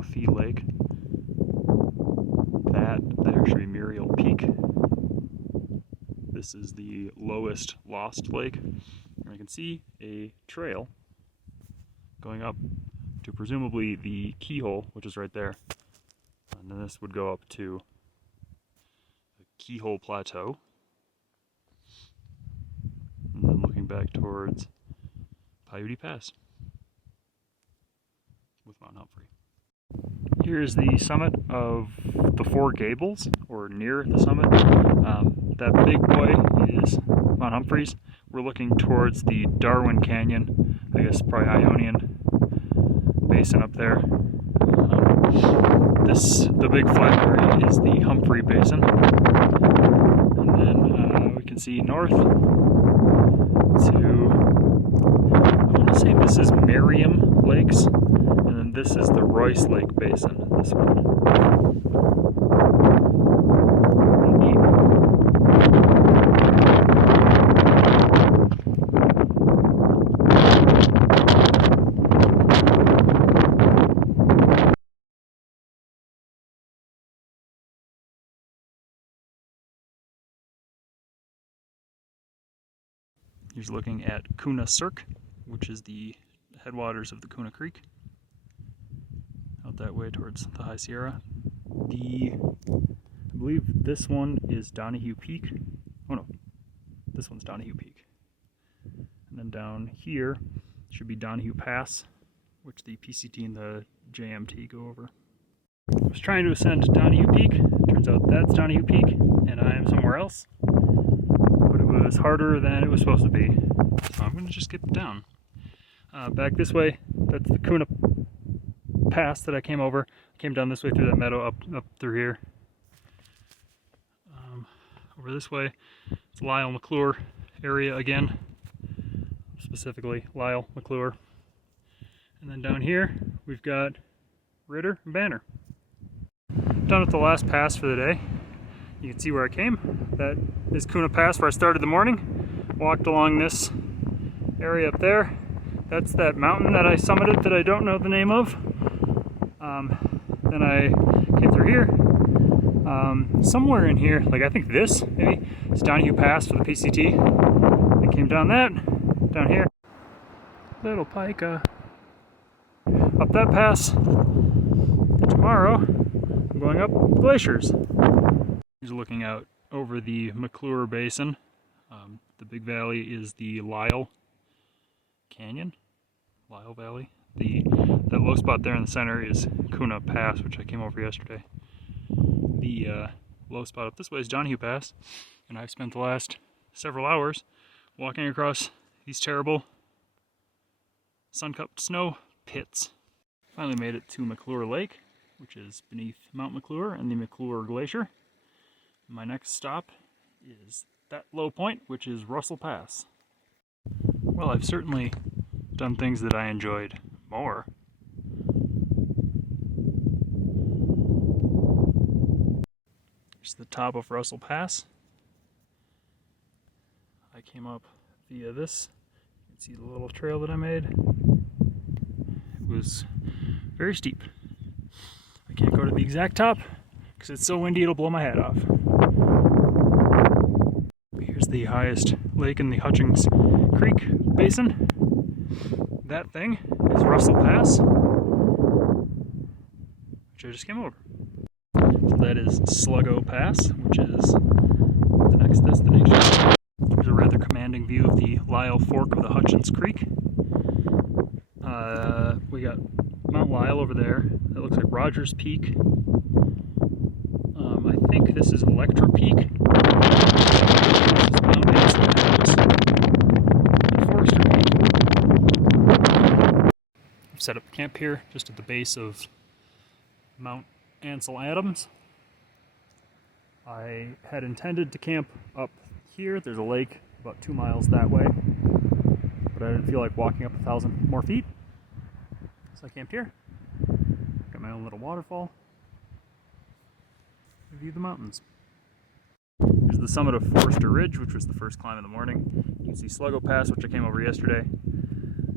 Mouthy Lake. That there should be Muriel Peak. This is the lowest Lost Lake. And I can see a trail going up to presumably the Keyhole, which is right there. And then this would go up to the Keyhole Plateau. And then looking back towards Paiute Pass with Mount Humprey. Here's the summit of the Four Gables, or near the summit. That big boy is Mount Humphreys. We're looking towards the Darwin Canyon, I guess probably Ionian basin up there. The big flat area is the Humprey Basin. And then we can see north to, I want to say this is Merriam Lakes, and then this is the Royce Lake Basin, this one. Here's looking at Kuna Cirque, which is the headwaters of the Kuna Creek, out that way towards the High Sierra. I believe this one is Donahue Peak. Oh no, this one's Donahue Peak. And then down here should be Donahue Pass, which the PCT and the JMT go over. I was trying to ascend Donahue Peak. Turns out that's Donahue Peak, and I am somewhere else. But it was harder than it was supposed to be, so I'm going to just skip down. Back this way, that's the Kuna Pass that I came over. Came down this way through that meadow, up through here. Over this way, it's Lyle McClure area again, specifically Lyle McClure. And then down here, we've got Ritter and Banner. Done with the last pass for the day. You can see where I came. That is Kuna Pass, where I started the morning. Walked along this area up there. That's that mountain that I summited that I don't know the name of. Then I came through here. Somewhere in here, like I think this, maybe, is Donahue Pass for the PCT. I came down that, down here. Little Pica. Up that pass. Tomorrow, I'm going up glaciers. Here's looking out over the McClure Basin. The big valley is the Lyle Canyon, Lyle Valley. That low spot there in the center is Kuna Pass, which I came over yesterday. The low spot up this way is Donahue Pass, and I've spent the last several hours walking across these terrible sun-cupped snow pits. Finally made it to McClure Lake, which is beneath Mount McClure and the McClure Glacier. My next stop is that low point, which is Russell Pass. Well, I've certainly done things that I enjoyed more. Here's the top of Russell Pass. I came up via this. You can see the little trail that I made. It was very steep. I can't go to the exact top because it's so windy it'll blow my hat off. Here's the highest lake in the Hutchins Creek Basin. That thing is Russell Pass, which I just came over. So that is Sluggo Pass, which is the next destination. Here's a rather commanding view of the Lyle Fork of the Hutchins Creek. We got Mount Lyle over there. That looks like Rogers Peak. I think this is Electra Peak. This is Mount Ansel Adams. And Forester Peak. I've set up camp here just at the base of Mount Ansel Adams. I had intended to camp up here. There's a lake about 2 miles that way, but I didn't feel like walking up 1,000 more feet, so I camped here. Got my own little waterfall. View the mountains. Here's the summit of Forester Ridge, which was the first climb in the morning. You can see Sluggo Pass, which I came over yesterday.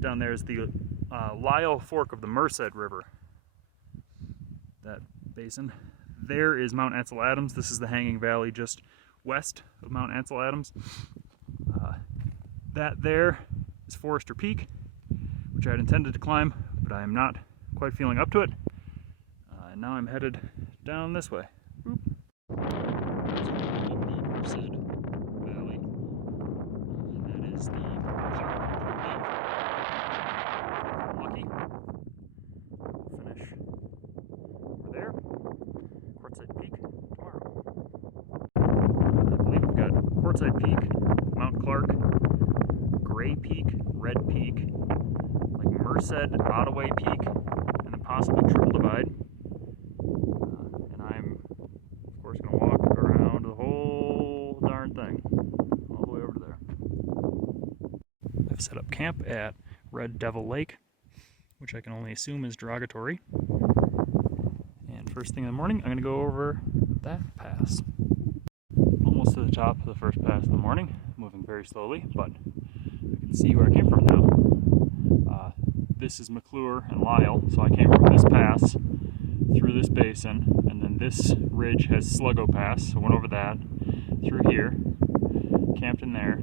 Down there is the Lyle Fork of the Merced River. that basin. There is Mount Ansel Adams. This is the hanging valley just west of Mount Ansel Adams. That there is Forester Peak, which I had intended to climb, but I am not quite feeling up to it. And now I'm headed down this way. Boop. There's the Merced Valley, and that is the lucky. Finish over there. Quartzsite Peak tomorrow. I believe we've got Quartzsite Peak, Mount Clark, Gray Peak, Red Peak, like Merced, Ottaway Peak, and then possibly Triple Divide. And I'm, of course, going to walk around the whole darn thing, all the way over there. I've set up camp at Red Devil Lake, which I can only assume is derogatory. And first thing in the morning, I'm going to go over that pass. Almost to the top of the first pass of the morning, moving very slowly, but I can see where I came from now. This is McClure and Lyle, so I came from this pass through this basin, and then this ridge has Sluggo Pass, so went over that, through here, camped in there.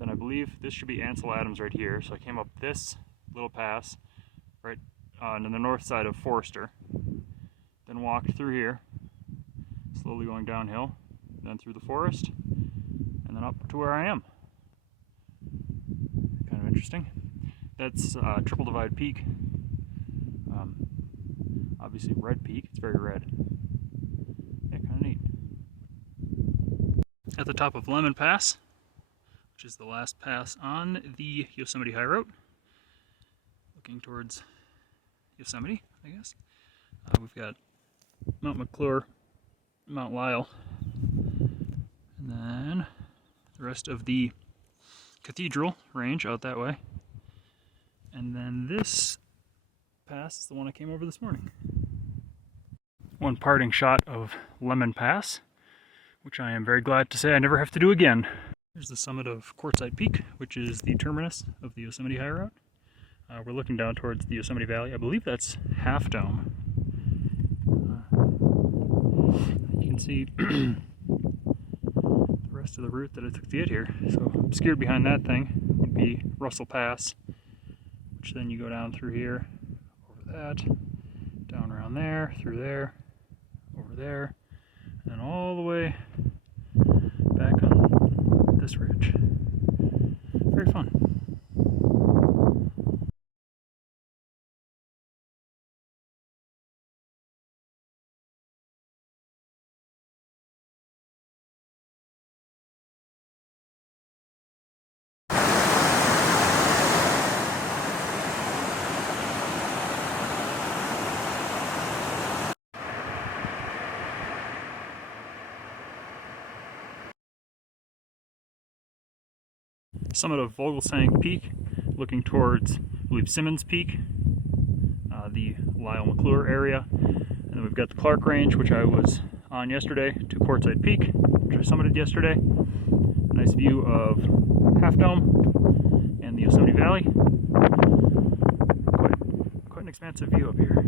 Then I believe this should be Ansel Adams right here, so I came up this little pass right on the north side of Forester, then walked through here, slowly going downhill, then through the forest, and then up to where I am. Kind of interesting. That's Triple Divide Peak. Obviously Red Peak, it's very red. Yeah, kind of neat. At the top of Lemon Pass, which is the last pass on the Yosemite High Road, looking towards Yosemite, I guess. We've got Mount McClure, Mount Lyle, and then the rest of the Cathedral Range out that way. And then this pass is the one I came over this morning. One parting shot of Lemon Pass, which I am very glad to say I never have to do again. Here's the summit of Quartzsite Peak, which is the terminus of the Yosemite High Road. We're looking down towards the Yosemite Valley. I believe that's Half Dome. You can see the rest of the route that I took to get here. So obscured behind that thing would be Russell Pass, which then you go down through here, over that, down around there, through there, over there, and then all the way back on this ridge. Very fun. Summit of Vogelsang Peak, looking towards, I believe, Simmons Peak, the Lyle McClure area. And then we've got the Clark Range, which I was on yesterday, to Quartzsite Peak, which I summited yesterday. A nice view of Half Dome and the Yosemite Valley. Quite an expansive view up here.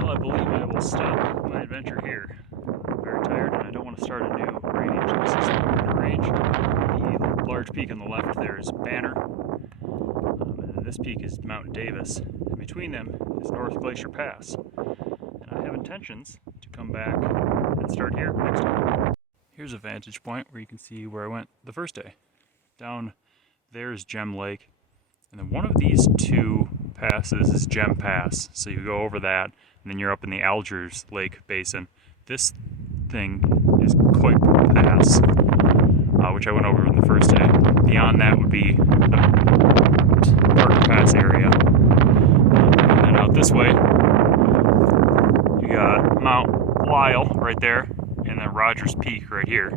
Well, I believe I will stop my adventure here. I'm very tired and I don't want to start a new range. This is the range. The large peak on the left there is Banner. And then this peak is Mount Davis. And between them is North Glacier Pass. And I have intentions to come back and start here next time. Here's a vantage point where you can see where I went the first day. Down there's Gem Lake. And then one of these two passes is Gem Pass. So you go over that and then you're up in the Algiers Lake Basin. This thing is Kuip Pass, which I went over in the first day. Beyond that would be the Parker Pass area. And then out this way, you got Mount Lyle right there, and then Rogers Peak right here.